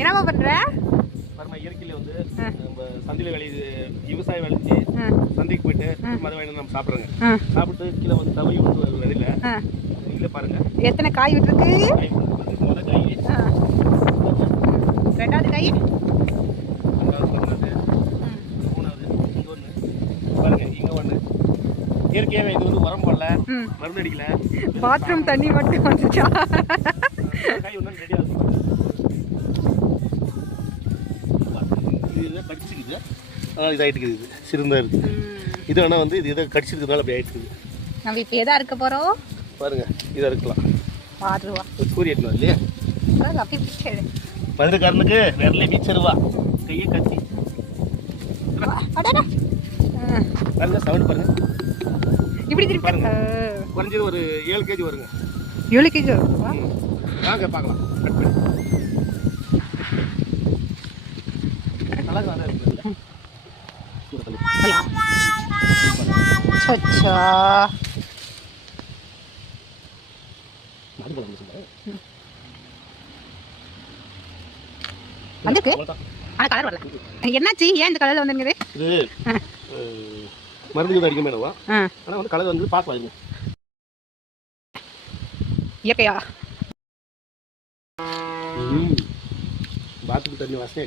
என்னமா பண்ற? பாருங்க இயற்கையில வந்து நம்ம சந்தையில விளையுது விவசாயம் விளைஞ்சு சந்தைக்கு போயிட்டு மத வாங்கி நம்ம சாப்பிடுறோங்க. சாப்பிட்டு கீழே வந்து தவறி விட்டு விதையில இல்ல பாருங்க எத்தனை காய் விட்டுருக்கு? முதல் காய், ரெண்டாவது காய், மூணாவது இங்க ஒண்ணு பாருங்க, இங்க ஒண்ணு. இயற்கையாவே இது வந்து உரம் போடல, மருந்து அடிக்கல, பாத்ரூம் தண்ணி மட்டும் வந்துச்சா? காய் ஒண்ணு ரெடியா இருக்கு. இது கடிச்சிக்குது, இதாயிட்டு இருக்குது, சிறுந்தா இருக்கு. இது ஆனா வந்து இது இதை கடிச்சிருக்கிறதுனால அப்படி ஆயிட்டு இருக்குது. நம்ம இப்போ எதா இருக்க போறோம் பாருங்க, இதாக இருக்கலாம். பாருவா சூரிய எட்டுவா இல்லையா? அப்படி பிச்சை மதுரைக்காரனுக்கு விரலே மீச்சருவா, கையை கத்தி பாருங்க. சவுண்ட் பாருங்க, இப்படி திருப்பி பாருங்க. குறைஞ்சது ஒரு 7 kg வருங்க. 7 kg வருவா? வாங்க பார்க்கலாம். கட் பண்ணி அழகா தான் இருக்கு. சொச்சா வந்துருக்கு. ஆனா கலர் வரல. என்னாச்சு? ஏன் இந்த கலர்ல வந்துருக்குது? இது மருந்து அடிக்க மேடவா, ஆனா வந்து கலர் வந்து பார்க்கலாம். இயற்கையா பாத்ரூம் தண்ணி வாசனை